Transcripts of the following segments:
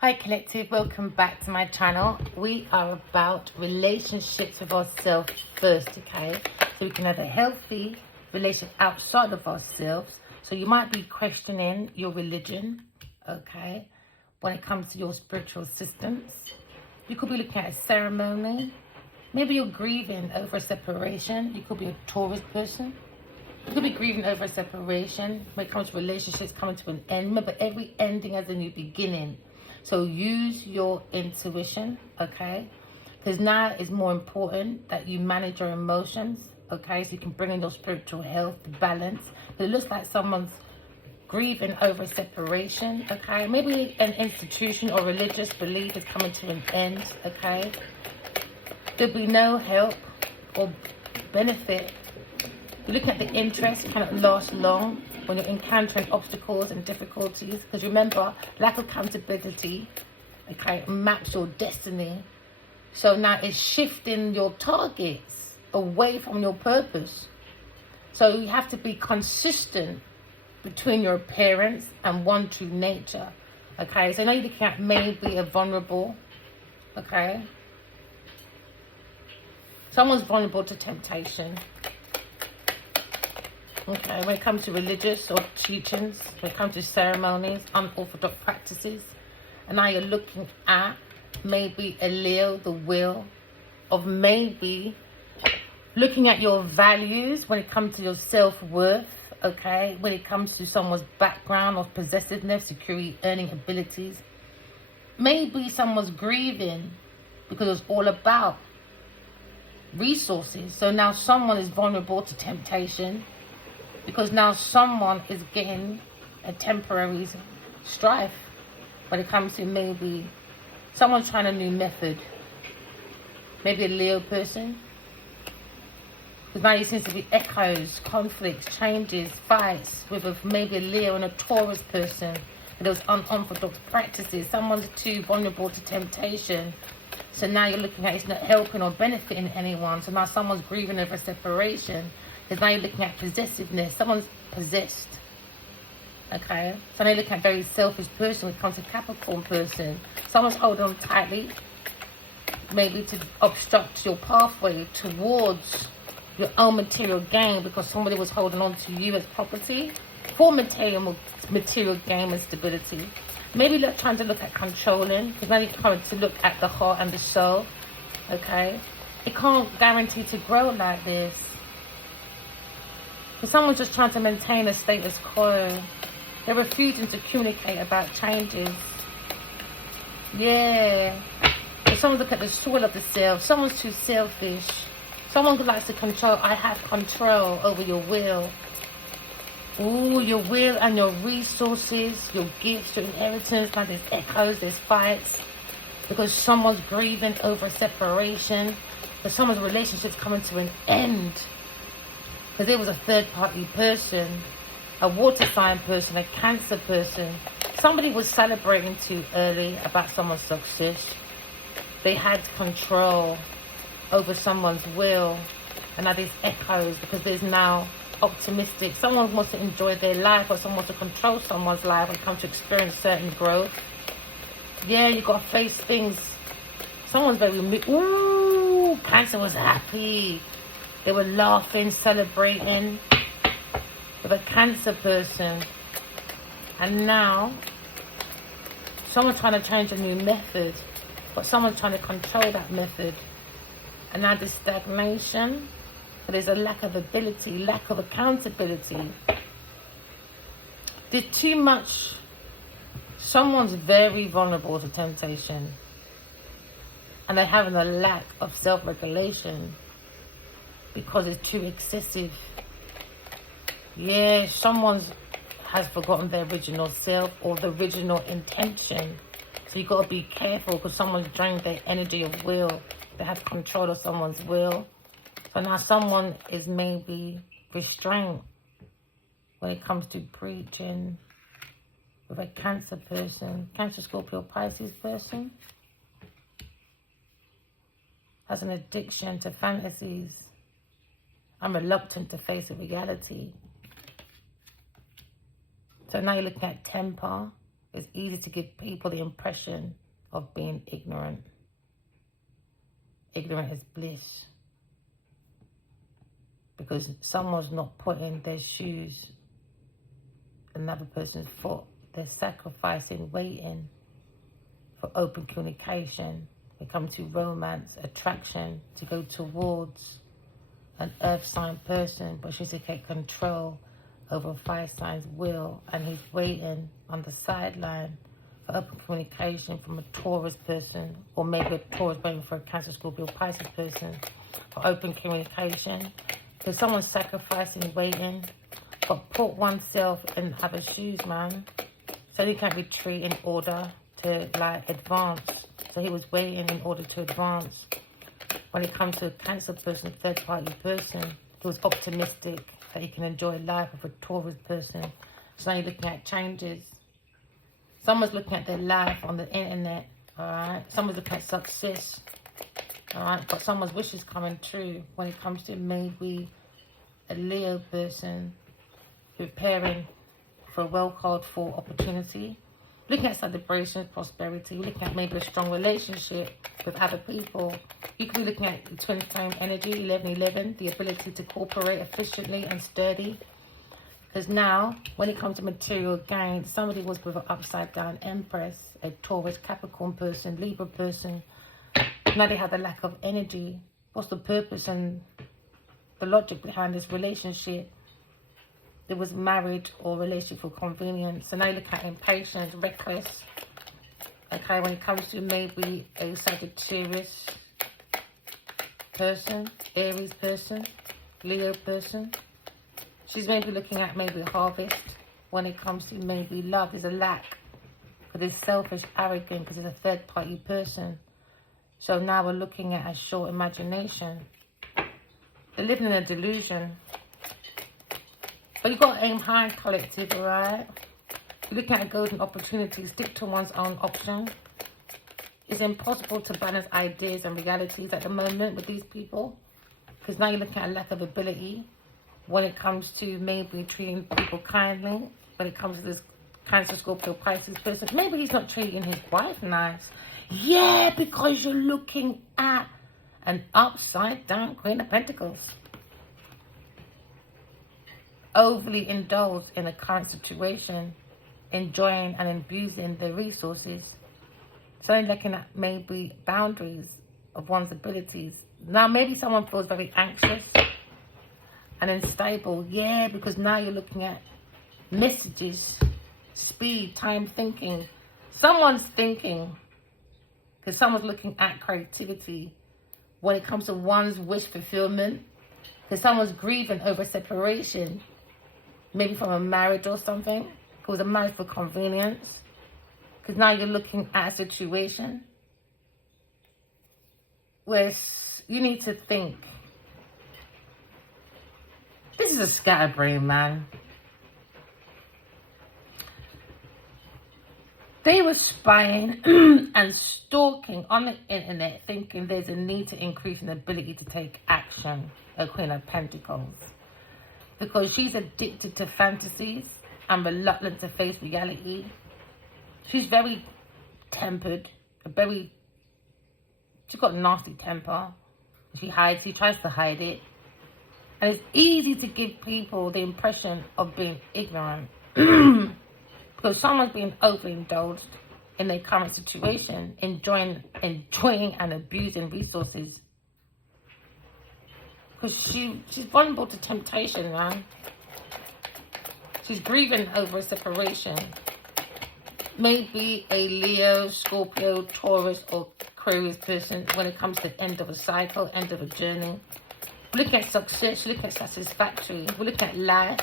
Hi Collective, welcome back to my channel. We are about relationships with ourselves first, okay? So we can have a healthy relationship outside of ourselves. So you might be questioning your religion, okay? When it comes to your spiritual systems. You could be looking at a ceremony. Maybe you're grieving over a separation. You could be a Taurus person. You could be grieving over a separation when it comes to relationships coming to an end. Remember, every ending has a new beginning. So use your intuition, okay? Because now it's more important that you manage your emotions, okay? So you can bring in your spiritual health, balance. But it looks like someone's grieving over a separation, okay? Maybe an institution or religious belief is coming to an end, okay? There'll be no help or benefit. You look at the interest, cannot last long when you're encountering obstacles and difficulties. Because remember, lack of accountability, okay, maps your destiny. So now it's shifting your targets away from your purpose. So you have to be consistent between your appearance and one true nature, okay? So now you're looking at maybe a vulnerable, okay? Someone's vulnerable to temptation. Okay, when it comes to religious or teachings, when it comes to ceremonies, unorthodox practices, and now you're looking at maybe a Leo, the will of maybe looking at your values when it comes to your self-worth, okay, when it comes to someone's background or possessiveness, security, earning abilities. Maybe someone's grieving because it's all about resources. So now someone is vulnerable to temptation, because now someone is getting a temporary strife when it comes to maybe someone's trying a new method. Maybe a Leo person. Because now there seems to be echoes, conflicts, changes, fights with maybe a Leo and a Taurus person. Those unorthodox practices. Someone's too vulnerable to temptation. So now you're looking at it's not helping or benefiting anyone. So now someone's grieving over separation. Because now you're looking at possessiveness. Someone's possessed. Okay? So now you're looking at a very selfish person when it comes to Capricorn person. Someone's holding on tightly. Maybe to obstruct your pathway towards your own material gain. Because somebody was holding on to you as property. For material gain and stability. Maybe trying to look at controlling. Because now you're coming to look at the heart and the soul. Okay? It can't guarantee to grow like this. If someone's just trying to maintain a status quo, they're refusing to communicate about changes. Yeah. If someone's looking at the soul of the self, someone's too selfish. Someone who likes to control, I have control over your will. Ooh, your will and your resources, your gifts, your inheritance. Now there's echoes, there's fights. Because someone's grieving over a separation. Because someone's relationship's coming to an end. Because there was a third-party person, a water sign person, a Cancer person. Somebody was celebrating too early about someone's success. They had control over someone's will. And now there's echoes because there's now optimistic. Someone wants to enjoy their life, or someone wants to control someone's life when it comes to experience certain growth. Yeah, you got to face things. Someone's very... Ooh, Cancer was happy. They were laughing, celebrating with a Cancer person. And now, someone's trying to change a new method, but someone's trying to control that method. And now there's stagnation, but there's a lack of ability, lack of accountability. There's too much. Someone's very vulnerable to temptation. And they're having a lack of self-regulation. Because it's too excessive. Yeah, someone has forgotten their original self or the original intention. So you've got to be careful because someone's drained their energy of will. They have control of someone's will. So now someone is maybe restrained when it comes to preaching with a Cancer person. Cancer, Scorpio, Pisces person has an addiction to fantasies. I'm reluctant to face a reality. So now you're looking at temper. It's easy to give people the impression of being ignorant. Ignorant is bliss. Because someone's not putting their shoes in another person's foot. They're sacrificing, waiting for open communication. When it comes to romance, attraction, to go towards an earth sign person, but she's to take control over a fire sign's will, and he's waiting on the sideline for open communication from a Taurus person, or maybe a Taurus waiting for a Cancer, Scorpio, Pisces person for open communication. Because someone's sacrificing, waiting, but put oneself in other shoes, man. So he can retreat in order to like advance. So he was waiting in order to advance. When it comes to a Cancer person, third party person, he was optimistic that he can enjoy life with a Taurus person. So now you're looking at changes. Someone's looking at their life on the internet, alright? Someone's looking at success, alright? But someone's wish is coming true when it comes to maybe a Leo person preparing for a well-called for opportunity. Looking at celebration, prosperity, looking at maybe a strong relationship with other people. You could be looking at the twin flame energy, 1111, the ability to cooperate efficiently and sturdy. Because now, when it comes to material gain, somebody was with an upside down Empress, a Taurus, Capricorn person, Libra person. Now they have the lack of energy. What's the purpose and the logic behind this relationship? It was marriage or relationship for convenience. So now you look at impatience, reckless. Okay, when it comes to maybe a Sagittarius person, Aries person, Leo person. She's maybe looking at maybe a harvest. When it comes to maybe love, there's a lack. Because it's selfish, arrogant, because it's a third party person. So now we're looking at a short imagination. They're living in a delusion. But you've got to aim high, collective, alright? You're looking at a golden opportunity. Stick to one's own option. It's impossible to balance ideas and realities at the moment with these people. Because now you're looking at a lack of ability when it comes to maybe treating people kindly. When it comes to this Cancer, Scorpio, Pisces person. Maybe he's not treating his wife nice. Yeah, because you're looking at an upside down Queen of Pentacles. Overly indulged in a current situation, enjoying and abusing the resources. So they're looking at maybe boundaries of one's abilities. Now maybe someone feels very anxious and unstable. Yeah, because now you're looking at messages, speed, time thinking. Someone's thinking, because someone's looking at creativity when it comes to one's wish fulfillment. Because someone's grieving over separation. Maybe from a marriage or something. Because a marriage for convenience. Because now you're looking at a situation where you need to think. This is a scatterbrain, man. They were spying and stalking on the internet, thinking there's a need to increase an ability to take action. A Queen of Pentacles. Because she's addicted to fantasies and reluctant to face reality. She's very tempered, she's got a nasty temper. She tries to hide it. And it's easy to give people the impression of being ignorant. Because someone's being overindulged in their current situation, enjoying and abusing resources. Because she's vulnerable to temptation, man. She's grieving over a separation. Maybe a Leo, Scorpio, Taurus, or Aquarius person when it comes to the end of a cycle, end of a journey. We're looking at success, we're looking at satisfactory. We're looking at life.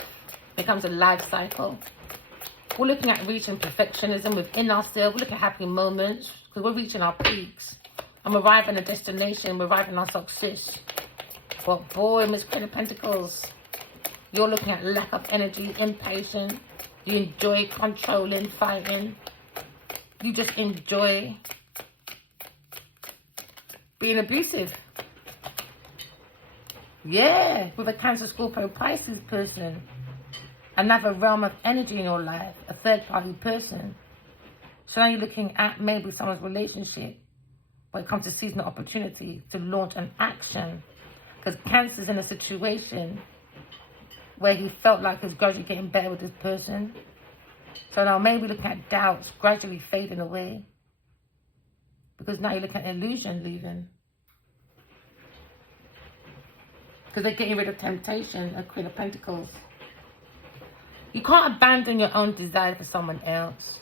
When it comes to life cycle. We're looking at reaching perfectionism within ourselves. We're looking at happy moments because we're reaching our peaks. I'm arriving at a destination. We're arriving at success. But boy, Miss Queen of Pentacles, you're looking at lack of energy, impatient. You enjoy controlling, fighting. You just enjoy being abusive. Yeah, with a Cancer, Scorpio, Pisces person. Another realm of energy in your life, a third party person. So now you're looking at maybe someone's relationship when it comes to seizing the opportunity to launch an action. Because Cancer's in a situation where he felt like he's gradually getting better with this person. So now maybe looking at doubts gradually fading away. Because now you're looking at illusion leaving. Because they're getting rid of temptation, a Queen of Pentacles. You can't abandon your own desire for someone else.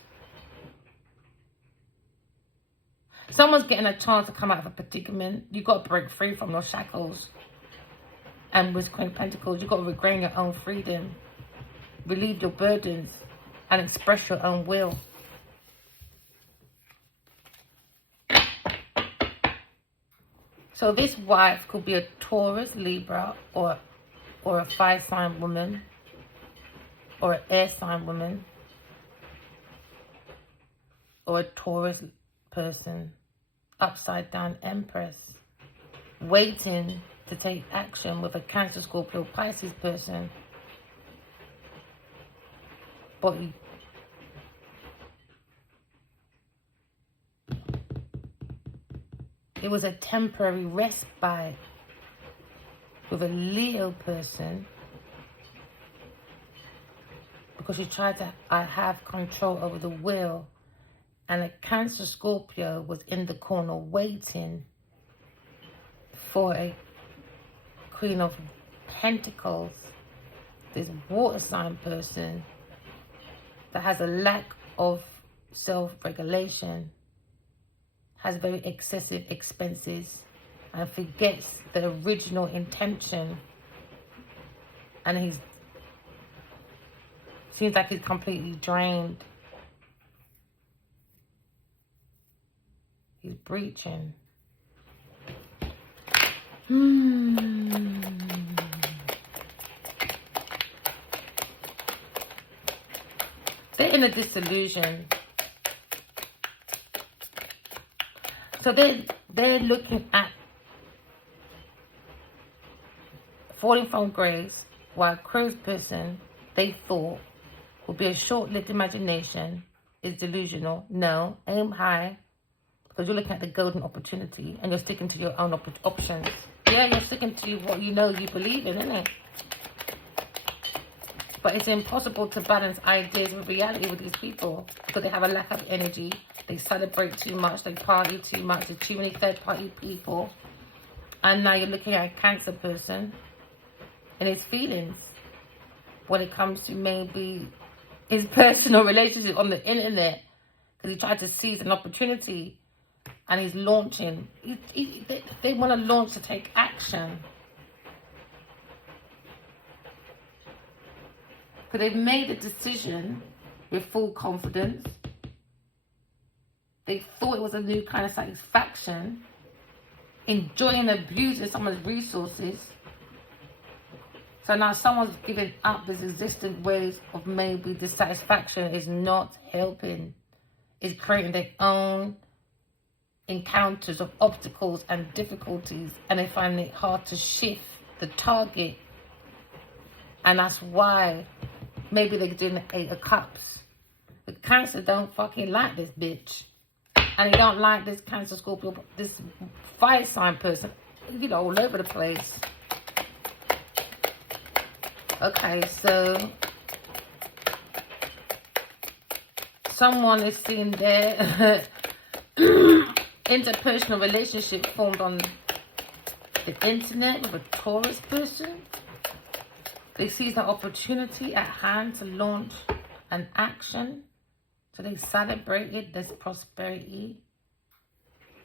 Someone's getting a chance to come out of a predicament. You've got to break free from those shackles. And with Queen of Pentacles, you've got to regain your own freedom. Relieve your burdens and express your own will. So this wife could be a Taurus, Libra, or a fire sign woman, or an air sign woman, or a Taurus person, upside down Empress, waiting to take action with a Cancer, Scorpio, Pisces person. But it was a temporary respite with a Leo person because you tried to have control over the will, and a Cancer, Scorpio was in the corner waiting for a Queen of Pentacles, this water sign person that has a lack of self-regulation, has very excessive expenses, and forgets the original intention, and he's seems like he's completely drained. He's breaching. They're in a disillusion. So they're looking at falling from grace, while Crow's person they thought would be a short-lived imagination is delusional. No, aim high, because you're looking at the golden opportunity and you're sticking to your own options. Yeah, you're sticking to what you know you believe in, isn't it? But it's impossible to balance ideas with reality with these people because they have a lack of energy. They celebrate too much. They party too much. There's too many third-party people. And now you're looking at a Cancer person and his feelings when it comes to maybe his personal relationship on the internet, because he tried to seize an opportunity and he's launching. They want to launch to take action. Because they've made a decision with full confidence. They thought it was a new kind of satisfaction, enjoying abusing someone's resources. So now someone's giving up these existing ways of maybe dissatisfaction is not helping. It's creating their own encounters of obstacles and difficulties, and they find it hard to shift the target. And that's why maybe they're doing the Eight of Cups. The Cancer don't fucking like this bitch. And they don't like this Cancer, Scorpio, this fire sign person, you know, all over the place. Okay, so someone is seeing their interpersonal relationship formed on the internet with a Taurus person. They see the opportunity at hand to launch an action. So they celebrated this prosperity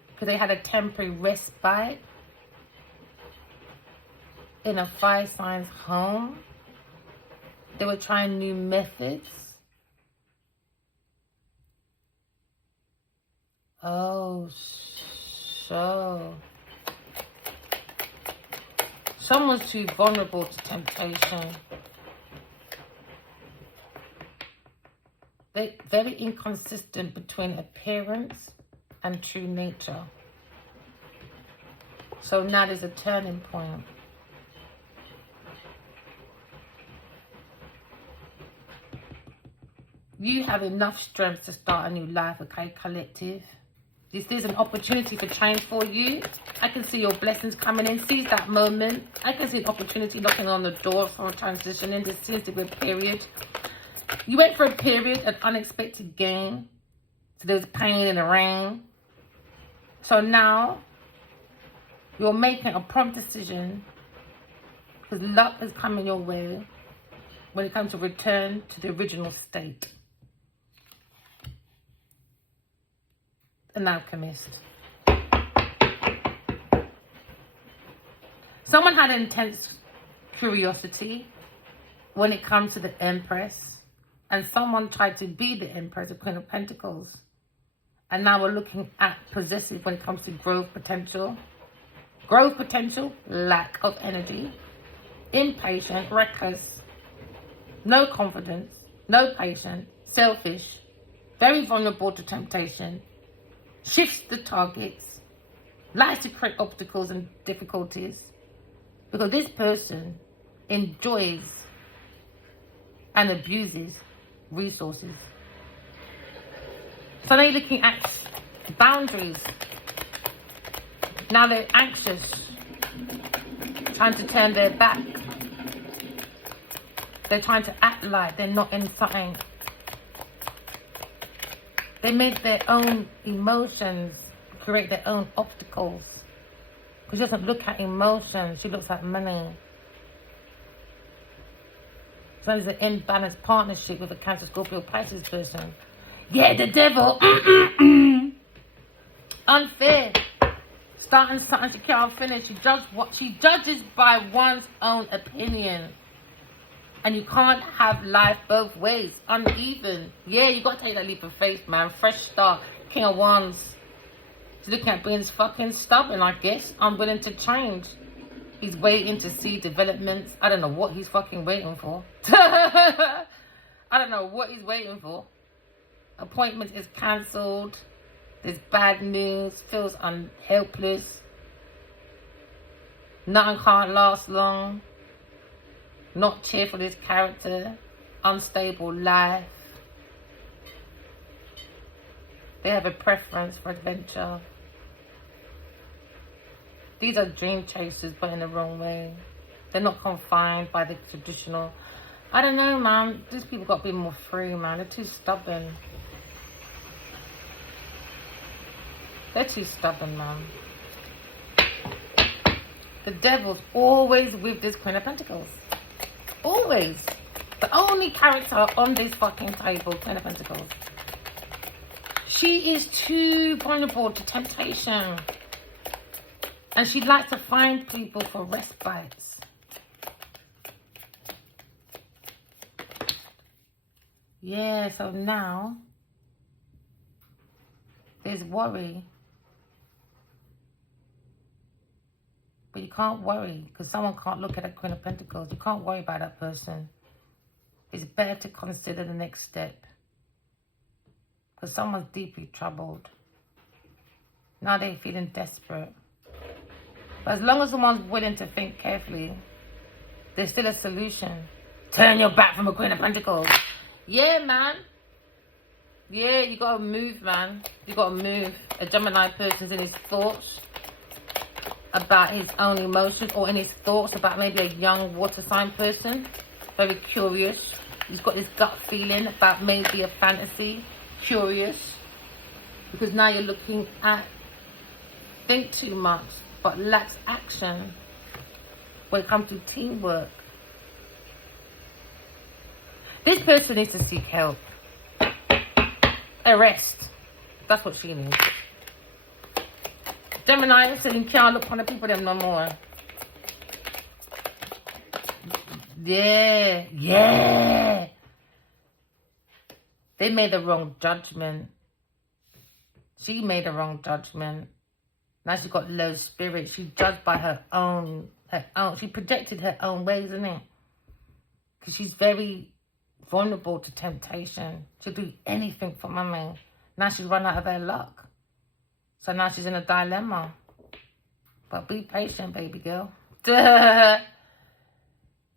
because they had a temporary respite in a fire sign's home. They were trying new methods. Oh, so someone's too vulnerable to temptation. They're very inconsistent between appearance and true nature. So now there's a turning point. you have enough strength to start a new life, okay, collective? This is an opportunity for change for you. I can see your blessings coming in. Seize that moment. I can see an opportunity knocking on the door for transitioning. This seems to be a period. You went for a period of unexpected gain. So there's pain in the rain. So now you're making a prompt decision because luck is coming your way when it comes to return to the original state. An alchemist. Someone had intense curiosity when it comes to the Empress, and someone tried to be the Empress, the Queen of Pentacles. And now we're looking at possessive when it comes to growth potential. Growth potential, lack of energy, impatient, reckless, no confidence, no patience, selfish, very vulnerable to temptation, shifts the targets, likes to create obstacles and difficulties, because this person enjoys and abuses resources. So now you're looking at boundaries. Now they're anxious, trying to turn their back. They're trying to act like they're not in something. They make their own emotions, create their own obstacles. Because she doesn't look at emotions, she looks at money. So there's an imbalanced partnership with a Cancer, Scorpio, Pisces person. Yeah, the devil. Unfair. Starting something she can't finish. She judges by one's own opinion. And you can't have life both ways. Uneven. Yeah, you got to take that leap of faith, man. Fresh start. King of Wands. He's looking at being fucking stubborn, I guess. Unwilling to change. He's waiting to see developments. I don't know what he's fucking waiting for. I don't know what he's waiting for. Appointment is cancelled. There's bad news. Feels helpless. Nothing can't last long. Not cheerful is character. Unstable life. They have a preference for adventure. These are dream chasers, but in the wrong way. They're not confined by the traditional. I don't know, man. These people got to be more free, man. They're too stubborn. They're too stubborn, man. The devil's always with this Queen of Pentacles. Always. The only character on this fucking table, Queen of Pentacles. She is too vulnerable to temptation. And she likes to find people for respites. Yeah, so now there's worry. But you can't worry because someone can't look at a Queen of Pentacles. You can't worry about that person. It's better to consider the next step. Because someone's deeply troubled. Now they're feeling desperate. But as long as someone's willing to think carefully, there's still a solution. Turn your back from a Queen of Pentacles. Yeah, man. Yeah, you gotta move, man. You gotta move. A Gemini person's in his thoughts about his own emotions, or in his thoughts about maybe a young water sign person. Very curious. He's got this gut feeling about maybe a fantasy. Curious. Because now you're looking at think too much, but lacks action when it comes to teamwork. This person needs to seek help. A rest. That's what she needs. Gemini said you can't look on the people them no more. Yeah. Yeah. They made the wrong judgment. She made the wrong judgment. Now she's got low spirit. She's judged by her own. She projected her own ways, isn't it? Because she's very vulnerable to temptation. She'll do anything for money. Now she's run out of her luck. So now she's in a dilemma. But be patient, baby girl.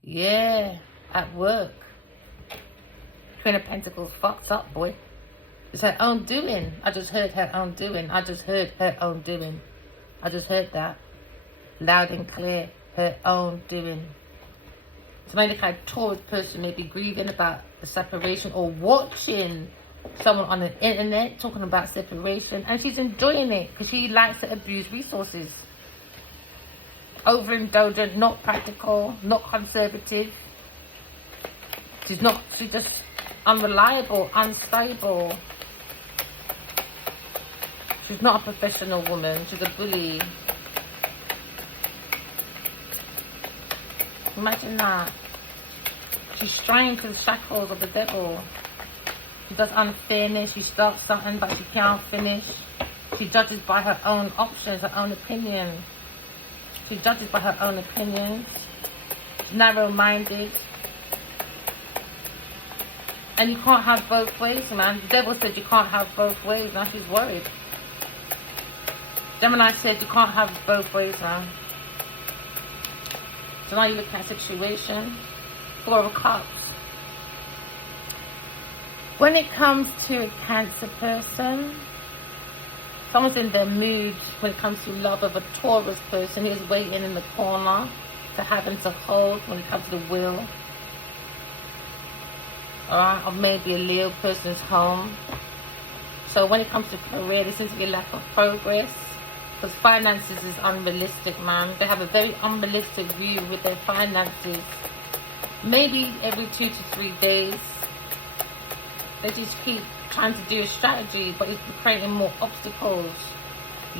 Yeah, at work. Queen of Pentacles fucked up, boy. It's her own doing. I just heard her own doing. I just heard her own doing. I just heard that. Loud and clear. Her own doing. So maybe the kind of Taurus person may be grieving about the separation or watching someone on the internet talking about separation, and she's enjoying it because she likes to abuse resources. Overindulgent, not practical, not conservative. She's just unreliable, unstable. She's not a professional woman. She's a bully. Imagine that. She's straying to the shackles of the devil. She does unfairness. She starts something but she can't finish. She judges by her own options, her own opinion. She judges by her own opinions. She's narrow-minded. And you can't have both ways, man. The devil said you can't have both ways. Now she's worried. Gemini said you can't have both ways, man. So now you look at a situation. 4 of Cups. When it comes to a Cancer person, someone's in their mood when it comes to love of a Taurus person who's waiting in the corner to have and to hold when it comes to the will. Alright, or maybe a Leo person's home. So when it comes to career, there seems to be a lack of progress. Because finances is unrealistic, man. They have a very unrealistic view with their finances. Maybe every 2 to 3 days. They just keep trying to do a strategy, but it's creating more obstacles.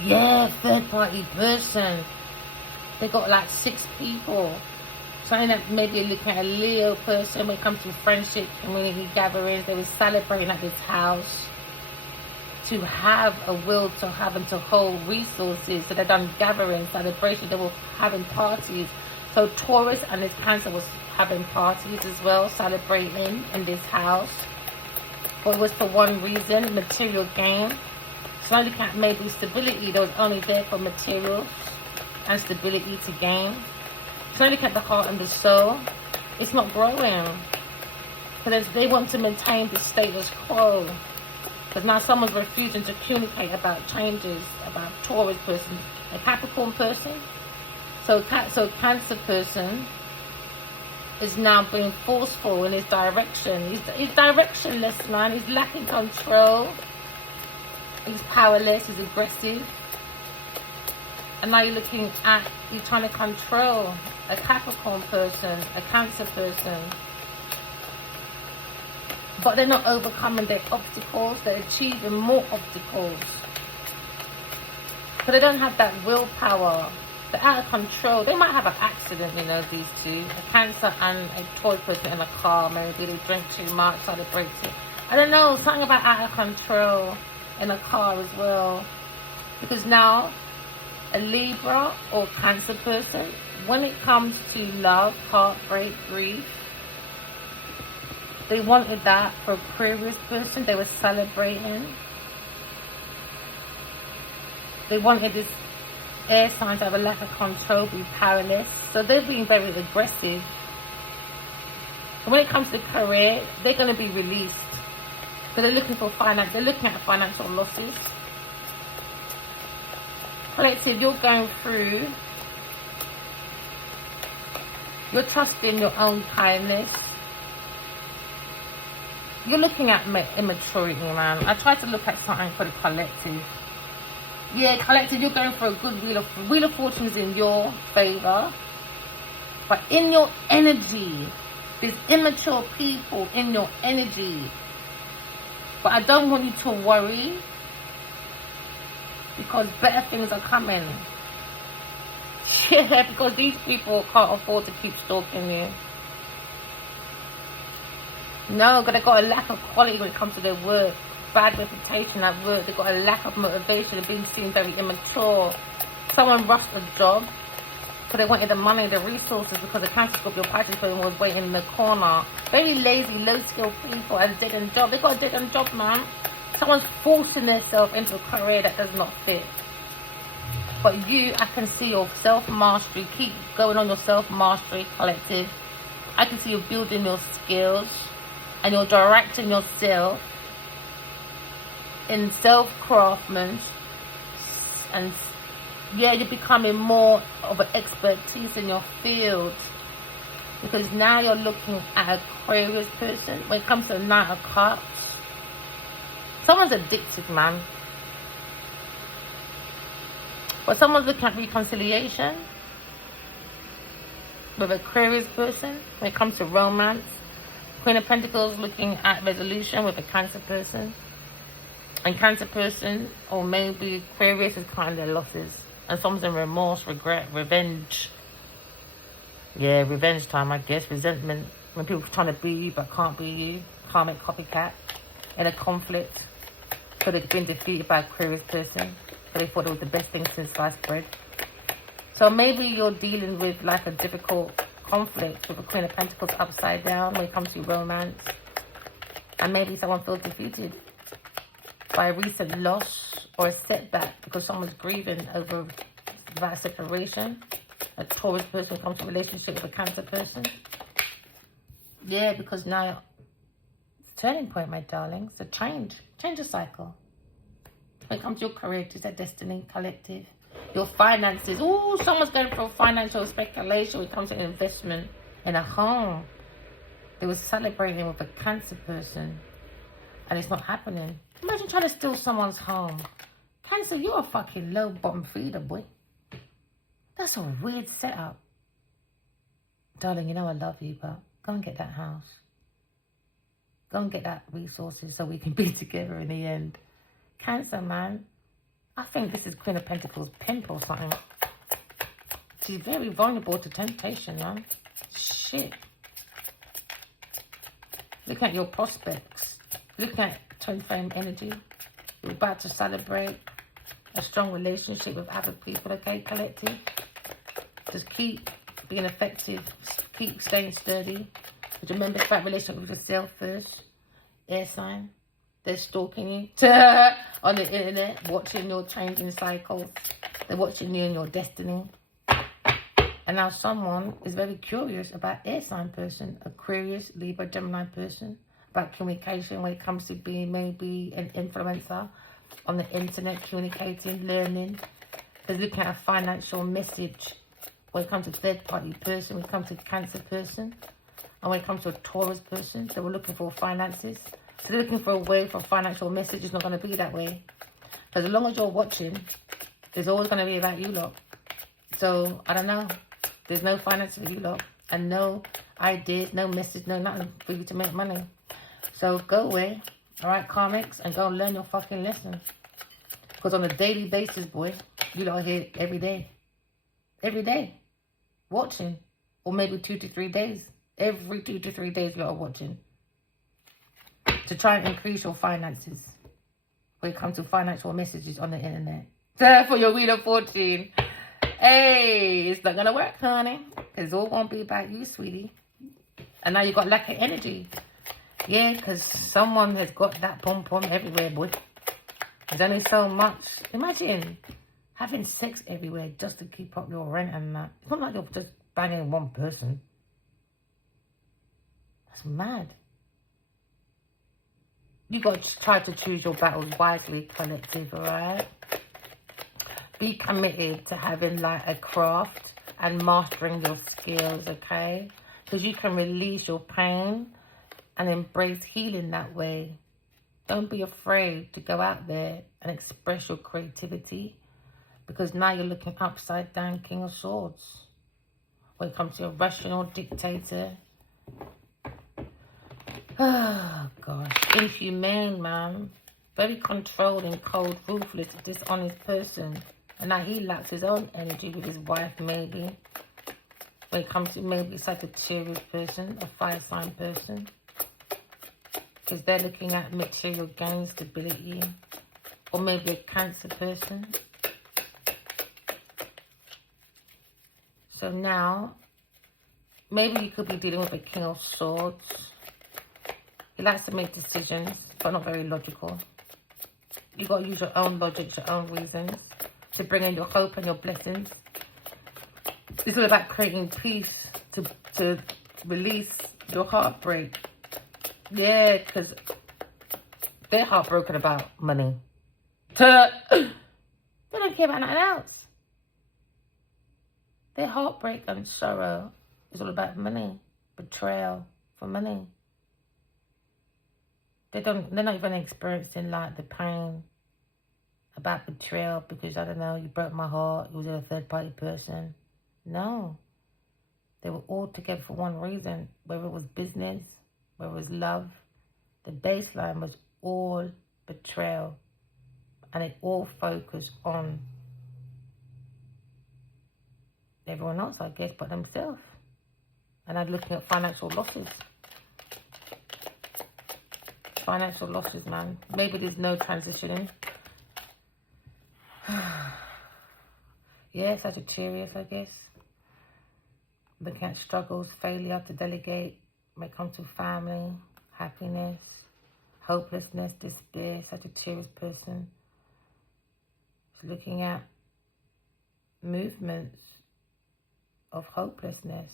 Yeah, third party person. They got like 6 people. Something that maybe looking at a Leo person when it comes to friendship, community gatherings. They were celebrating at this house. To have a will to have and to hold resources. So they've done gatherings, celebrations. They were having parties. So Taurus and this Cancer was having parties as well, celebrating in this house. But it was for one reason, material gain. So I look at maybe stability. They was only there for materials and stability to gain. So I look at the heart and the soul. It's not growing. Because they want to maintain the status quo. Because now someone's refusing to communicate about changes, about Taurus person, a Capricorn person. So Cancer person is now being forceful in his direction. He's directionless, man. He's lacking control. He's powerless. He's aggressive. And now you're trying to control a Capricorn person, a Cancer person. But they're not overcoming their obstacles. They're achieving more obstacles. But they don't have that willpower. They're out of control. They might have an accident, you know, these two. A Cancer and a Taurus person in a car. Maybe they drink too much, celebrate it. I don't know. Something about out of control in a car as well. Because now, a Libra or Cancer person, when it comes to love, heartbreak, grief, they wanted that for Aquarius person. They were celebrating. They wanted this air sign to have a lack of control, be powerless. So they're being very aggressive. And when it comes to career, they're going to be released. So they're looking for finance. They're looking at financial losses. Collective, you're going through. You're trusting your own kindness. You're looking at immaturity, man. I try to look at something for the collective. Yeah, collective, you're going for a good Wheel of Fortune is in your favor. But in your energy, there's immature people in your energy. But I don't want you to worry. Because better things are coming. Yeah, because these people can't afford to keep stalking you. No, because they've got a lack of quality when it comes to their work. Bad reputation at work. They've got a lack of motivation. They're being seen very immature. Someone rushed a job because they wanted the money, the resources, because the Cancer Scorpio Pisces person was waiting in the corner. Very lazy, low-skilled people and dead-end job. They've got a dead-end job, man. Someone's forcing themselves into a career that does not fit. But you, I can see your self-mastery. Keep going on your self-mastery, collective. I can see you building your skills. and you're directing yourself in self-craftment, and yeah, you're becoming more of an expertise in your field, because now you're looking at Aquarius person. When it comes to the Knight of Cups, someone's addicted, man. But someone's looking at reconciliation with Aquarius person. When it comes to romance, Queen of Pentacles looking at resolution with a Cancer person. And Cancer person, or maybe Aquarius, is kind of their losses. And someone's in remorse, regret, revenge. Yeah, revenge time, I guess. Resentment. When people are trying to be you but can't be you. Karmic copycat. In a conflict. So they've been defeated by Aquarius person. So they thought it was the best thing since sliced bread. So maybe you're dealing with like a difficult conflict with a Queen of Pentacles upside down when it comes to romance. And maybe someone feels defeated by a recent loss or a setback because someone's grieving over that separation. A Taurus person comes to a relationship with a Cancer person. Yeah, because now it's a turning point, my darlings. It's a change. Change a cycle. When it comes to your career, it's a destiny collective. Your finances. Oh, someone's going through financial speculation when it comes to investment in a home. They were celebrating with a Cancer person, and it's not happening. Imagine trying to steal someone's home. Cancer, you're a fucking low bottom feeder, boy. That's a weird setup. Darling, you know I love you, but go and get that house. Go and get that resources so we can be together in the end. Cancer, man. I think this is Queen of Pentacles pimp or something. She's very vulnerable to temptation, man. Shit. Look at your prospects. Look at twin flame energy. You're about to celebrate a strong relationship with other people, okay, collective? Just keep being effective. Keep staying sturdy. But remember that relationship with yourself first. Air sign. They're stalking you on the internet, watching your changing cycles. They're watching you in your destiny. And now someone is very curious about air sign person, Aquarius, Libra, Gemini person, about communication when it comes to being maybe an influencer on the internet, communicating, learning. They're looking at a financial message when it comes to third-party person, when it comes to Cancer person, and when it comes to a Taurus person. So we're looking for finances. They're looking for a way for financial message. It's not going to be that way. Because as long as you're watching, it's always going to be about you lot. So, I don't know. There's no finance for you lot. And no ideas, no message, no nothing for you to make money. So, go away. Alright, karmics. And go and learn your fucking lesson. Because on a daily basis, boy, you lot are here every day. Every day. Watching. Or maybe 2 to 3 days. Every 2 to 3 days you lot are watching. To try and increase your finances when it comes to financial messages on the internet. For your Wheel of Fortune. Hey, it's not going to work, honey. It's all going to be about you, sweetie. And now you got lack of energy. Yeah, because someone has got that pom-pom everywhere, boy. There's only so much. Imagine having sex everywhere just to keep up your rent and that. It's not like you're just banging one person. That's mad. You got to try to choose your battles wisely, collective, alright? Be committed to having like a craft and mastering your skills, okay? Because you can release your pain and embrace healing that way. Don't be afraid to go out there and express your creativity, because now you're looking upside down, King of Swords. When it comes to a rational dictator. Oh, gosh. Inhumane, man. Very controlling, cold, ruthless, dishonest person. And now he lacks his own energy with his wife, maybe. When it comes to maybe Sagittarius person, a fire sign person. Because they're looking at material gain, stability. Or maybe a Cancer person. So now, maybe you could be dealing with a King of Swords. He likes to make decisions, but not very logical. You got to use your own logic, your own reasons to bring in your hope and your blessings. It's all about creating peace to release your heartbreak. Yeah, because they're heartbroken about money. They don't care about nothing else. Their heartbreak and sorrow is all about money. Betrayal for money. They're not even experiencing like the pain about betrayal because, I don't know, you broke my heart, you was a third party person. No. They were all together for one reason, whether it was business, whether it was love. The baseline was all betrayal. And it all focused on everyone else, I guess, but themselves. And I'm looking at financial losses. Financial losses, man. Maybe there's no transitioning. Yeah, Sagittarius, I guess. Looking at struggles, failure to delegate when it comes to family, happiness, hopelessness, despair. Sagittarius person. Looking at movements of hopelessness,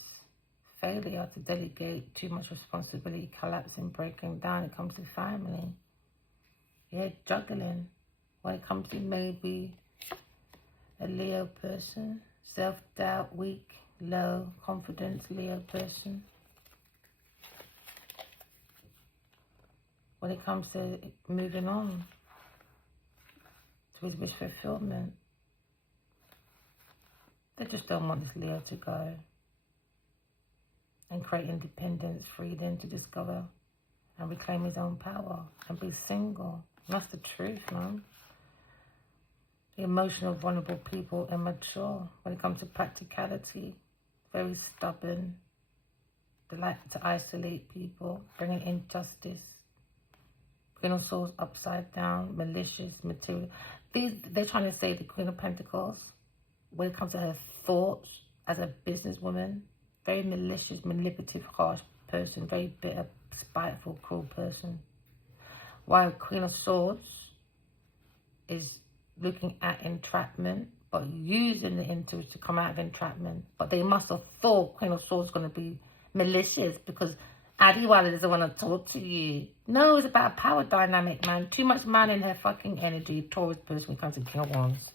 failure to delegate, too much responsibility, collapsing, breaking down. It comes to family. Yeah, juggling. When it comes to maybe a Leo person, self-doubt, weak, low confidence, Leo person. When it comes to moving on to his wish fulfillment, they just don't want this Leo to go and create independence, freedom to discover and reclaim his own power and be single. And that's the truth, man. Emotional, vulnerable people, immature. When it comes to practicality, very stubborn. They like to isolate people, bringing injustice. Queen of Swords upside down, malicious, material. They're trying to say the Queen of Pentacles, when it comes to her thoughts as a businesswoman, very malicious, manipulative, harsh person, very bitter, spiteful, cruel person. While Queen of Swords is looking at entrapment, but using the intuition to come out of entrapment. But they must have thought Queen of Swords is going to be malicious because Adiwala doesn't want to talk to you. No, it's about a power dynamic, man. Too much man in her fucking energy. Taurus person when it comes to King of Wands.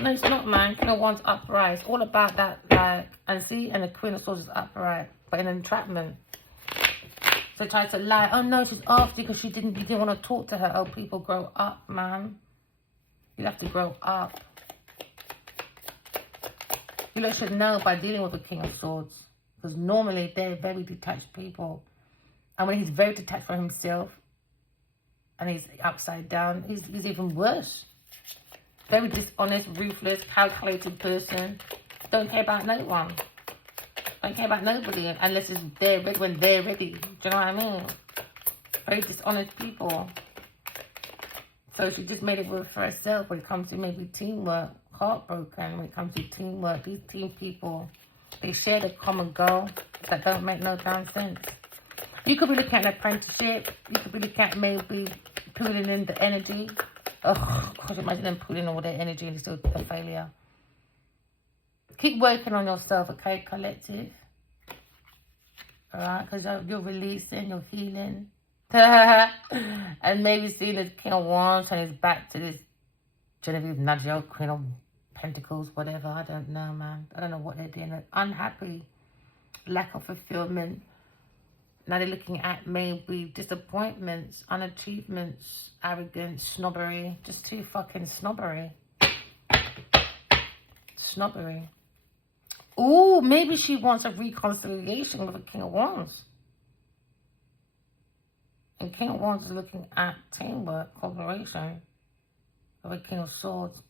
No, it's not, man. King of Wands upright. It's all about that, like, and see, and the Queen of Swords is upright, but in entrapment. So try to lie. Oh no, she's after you because you didn't want to talk to her. Oh, people, grow up, man. You have to grow up. You should know by dealing with the King of Swords, because normally they're very detached people, and when he's very detached from himself, and he's upside down, he's even worse. Very dishonest, ruthless, calculated person. Don't care about no one. Don't care about nobody unless it's they're ready when they're ready. Do you know what I mean? Very dishonest people. So she just made it work for herself when it comes to maybe teamwork. Heartbroken when it comes to teamwork. These team people, they share the common goal that don't make no damn sense. You could be looking at an apprenticeship. You could be looking at maybe pulling in the energy. Oh, God, imagine them pulling all their energy and it's still a failure. Keep working on yourself, okay, collective? Alright, because you're releasing, you're healing. And maybe seeing this King of Wands and he's back to this Genevieve Nigel, Queen of Pentacles, whatever. I don't know, man. I don't know what they're doing. They're unhappy. Lack of fulfillment. Now they're looking at maybe disappointments, unachievements, arrogance, snobbery. Just too fucking snobbery. Snobbery. Ooh, maybe she wants a reconciliation with the King of Wands. And King of Wands is looking at teamwork, cooperation. With a King of Swords.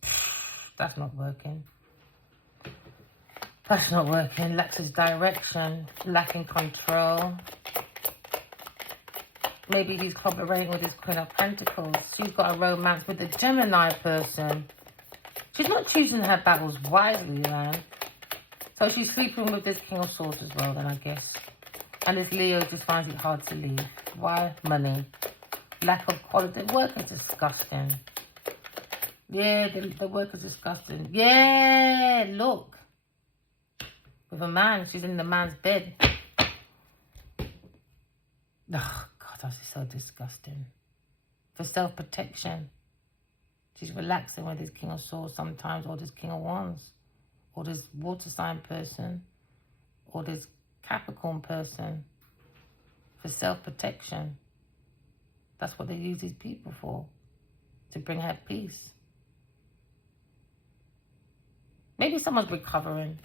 That's not working. That's not working. Lacks his direction. Lacking control. Maybe he's cooperating with his Queen of Pentacles. She's got a romance with the Gemini person. She's not choosing her battles wisely, man. So she's sleeping with this King of Swords as well, then, I guess. And this Leo just finds it hard to leave. Why? Money. Lack of quality. The work is disgusting. Yeah, the work is disgusting. Yeah, look. With a man. She's in the man's bed. Oh, God, That's so disgusting. For self-protection. She's relaxing with this King of Swords sometimes, or this King of Wands, or this water sign person, or this Capricorn person. For self-protection. That's what they use these people for. To bring her peace. Maybe someone's recovering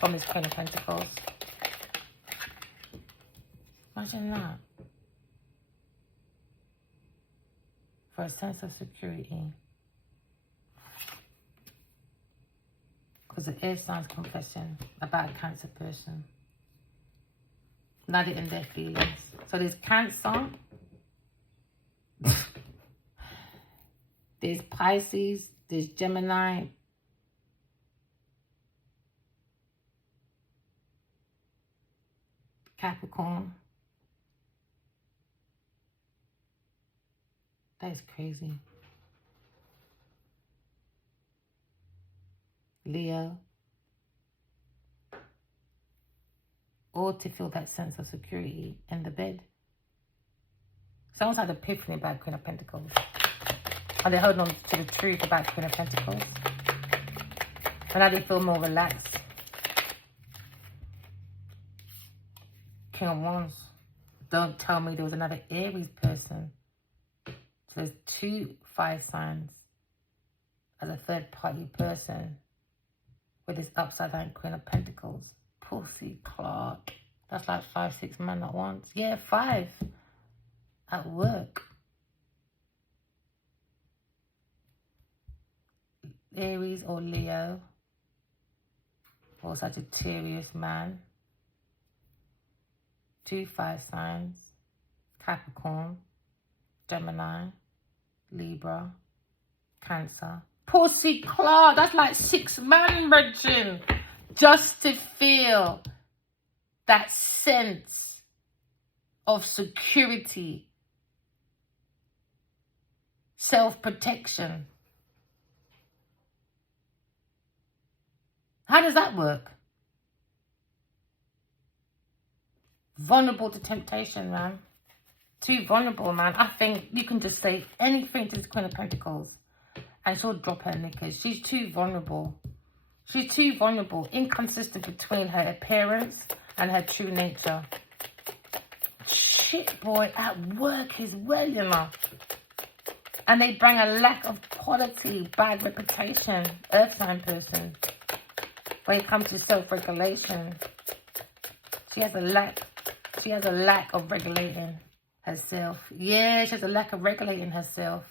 from this Queen of Pentacles. Imagine that. For a sense of security. Because the air signs confessing about a Cancer person. Not in their feelings. So there's Cancer. There's Pisces. There's Gemini. Capricorn. That is crazy. Leo. Or to feel that sense of security in the bed. Someone's had an epiphany about Queen of Pentacles. And they're holding on to the truth about Queen of Pentacles. And now they feel more relaxed. King of Wands. Don't tell me there was another Aries person. So there's 2 fire signs as a third party person with this upside down Queen of Pentacles. Pussy Clark. That's like 5, 6 men at once. Yeah, 5 at work. Aries or Leo or Sagittarius man. 2 fire signs. Capricorn, Gemini, Libra, Cancer. Pussy Clark, that's like 6 men, Regin. Just to feel that sense of security, self-protection. How does that work? Vulnerable to temptation, man. Too vulnerable, man. I think you can just say anything to this Queen of Pentacles and she'll drop her knickers. She's too vulnerable. She's too vulnerable. Inconsistent between her appearance and her true nature. Shit, boy, at work as well, you know. And they bring a lack of quality, bad reputation. Earth sign person. When it comes to self-regulation, she has a lack of regulating herself. Yeah, she has a lack of regulating herself.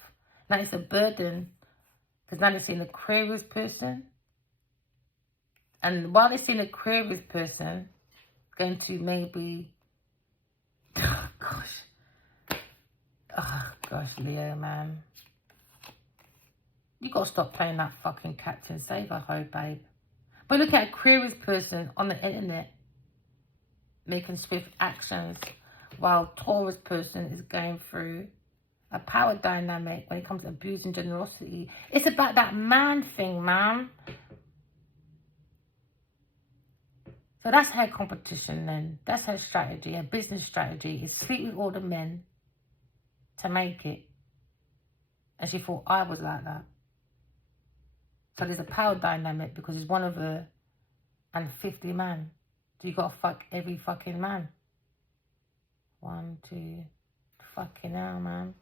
Now it's a burden. Because now they're seeing an Aquarius person. And while they're seeing an Aquarius person, going to maybe... Oh, gosh, Leo, man. You got to stop playing that fucking Captain Saver hoe, babe. But look at Aquarius person on the internet making swift actions while Taurus person is going through a power dynamic when it comes to abusing generosity. It's about that man thing, man. So that's her competition then. That's her strategy, her business strategy. Is sleep with all the men to make it. And she thought I was like that. So there's a power dynamic because it's one of her and 50 man. So you gotta fuck every fucking man. 1, 2, fucking hell, man.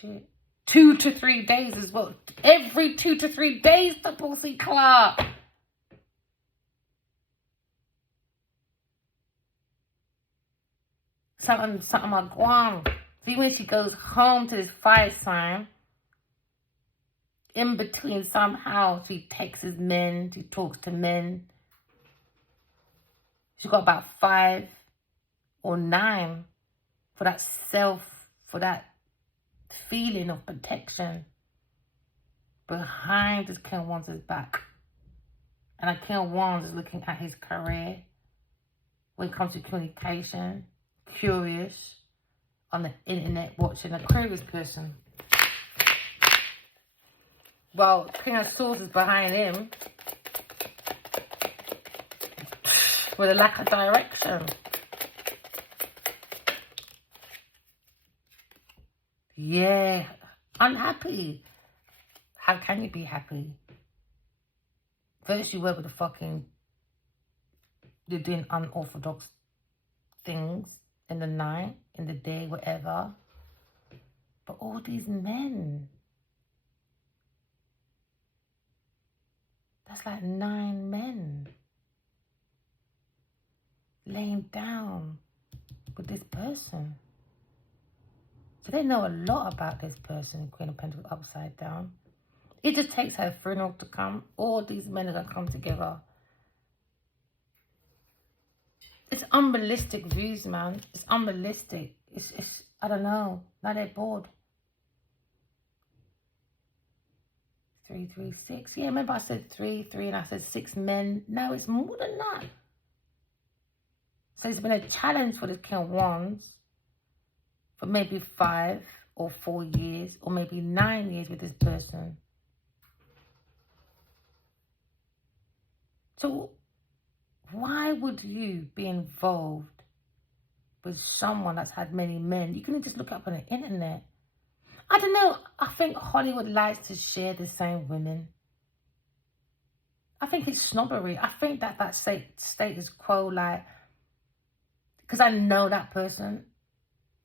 Shit. 2 to 3 days as well. Every 2 to 3 days, the Pussy Clark. Something like Guam. See, when she goes home to this fire sign, in between somehow she texts men, she talks to men. She got about 5 or 9 for that for that feeling of protection behind this King of Wands' back. And a King of Wands is looking at his career when it comes to communication, curious, on the internet watching a Aquarius person. Well, King of Swords is behind him with a lack of direction. Yeah, unhappy. How can you be happy? First you work with the fucking, you're doing unorthodox things in the night, in the day, whatever. But all these men, that's like 9 men laying down with this person. So they know a lot about this person, Queen of Pentacles upside down. It just takes her funeral to come. All these men are going to come together. It's unrealistic views, man. It's unrealistic. It's I don't know. Now they're bored. 3, 3, 6. Yeah, remember I said 3, 3, and I said 6 men. No, it's more than that. So it's been a challenge for this King of Wands for maybe 5 or 4 years, or maybe 9 years with this person. So why would you be involved with someone that's had many men? You can just look up on the internet. I don't know. I think Hollywood likes to share the same women. I think it's snobbery. I think that status quo, like, because I know that person,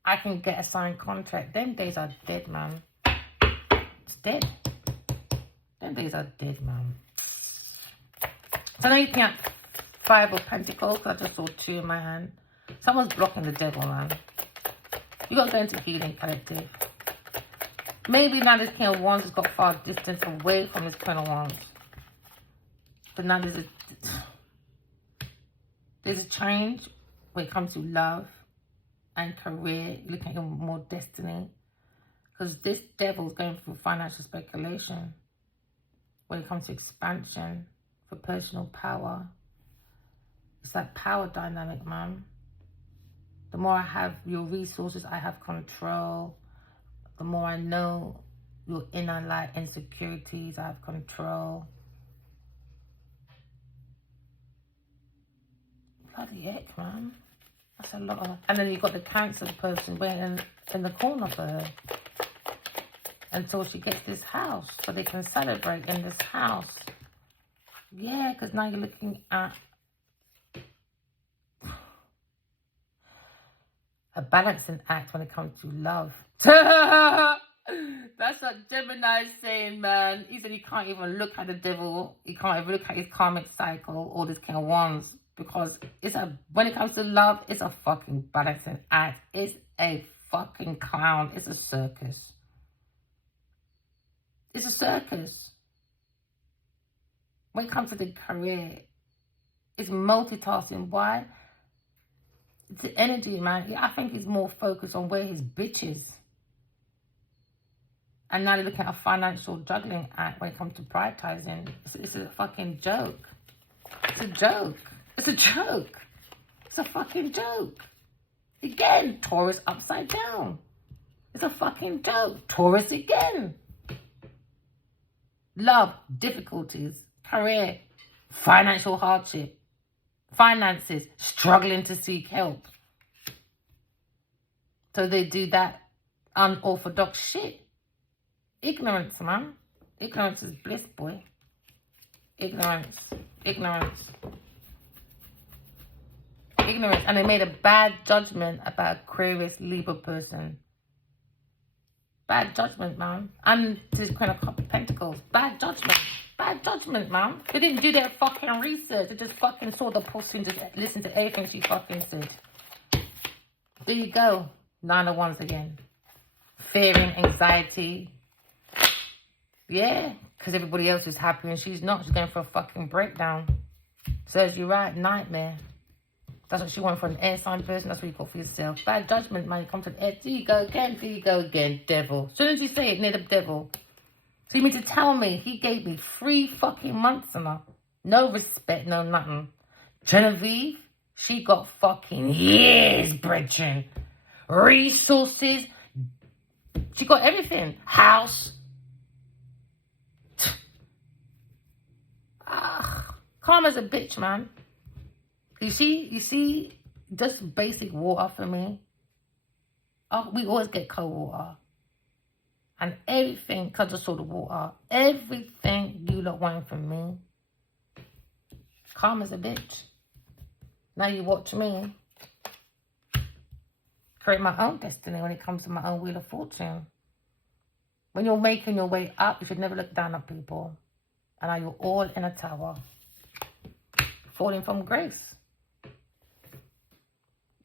I can get a signed contract. Them days are dead, man. It's dead. Them days are dead, man. So now you can have 5 of Pentacles. I just saw 2 in my hand. Someone's blocking the devil, man. You got to go into healing collective. Maybe now this King of Wands has got far distance away from this Queen of Wands. But now there's a change when it comes to love and career. You're looking at more destiny. Because this devil is going through financial speculation when it comes to expansion for personal power. It's that power dynamic, man. The more I have your resources, I have control. The more I know your inner light insecurities, I have control. Bloody heck, man. That's a lot of... And then you've got the Cancer person waiting in the corner for her until she gets this house, so they can celebrate in this house. Yeah, because now you're looking at a balancing act when it comes to love. That's what Gemini's saying, man. He said he can't even look at the devil. He can't even look at his karmic cycle or this King of Wands, because when it comes to love, it's a fucking balancing act. It's a fucking clown. It's a circus. It's a circus. When it comes to the career, it's multitasking. Why? It's the energy, man. I think he's more focused on where his bitch is. And now they're looking at a financial juggling act when it comes to prioritizing. It's a fucking joke. It's a joke. It's a joke. It's a fucking joke. Again, Taurus upside down. It's a fucking joke. Taurus again. Love, difficulties, career, financial hardship, finances, struggling to seek help. So they do that unorthodox shit. Ignorance, man. Ignorance is bliss, boy. Ignorance. Ignorance. Ignorance. And they made a bad judgment about Aquarius, Libra person. Bad judgment, man. And this Queen of Pentacles. Bad judgment. Bad judgment, man. They didn't do their fucking research. They just fucking saw the pussy and just listened to everything she fucking said. There you go. 9 of Wands again. Fearing, anxiety. Yeah, because everybody else is happy and she's not. She's going for a fucking breakdown. Serves you right, nightmare. That's what she wanted for an air sign person. That's what you got for yourself. Bad judgment, man. You come to the air. There you go again. There you go again, devil. As soon as you say it, near the devil. So you mean to tell me he gave me 3 fucking months and no respect, no nothing. Genevieve, she got fucking years, brethren. Resources. She got everything. House. Karma's a bitch, man. You see, just basic water for me. Oh, we always get cold water. And everything, because I saw the water, everything you lot want from me, karma's a bitch. Now you watch me create my own destiny when it comes to my own wheel of fortune. When you're making your way up, you should never look down on people. And now you're all in a tower, falling from grace.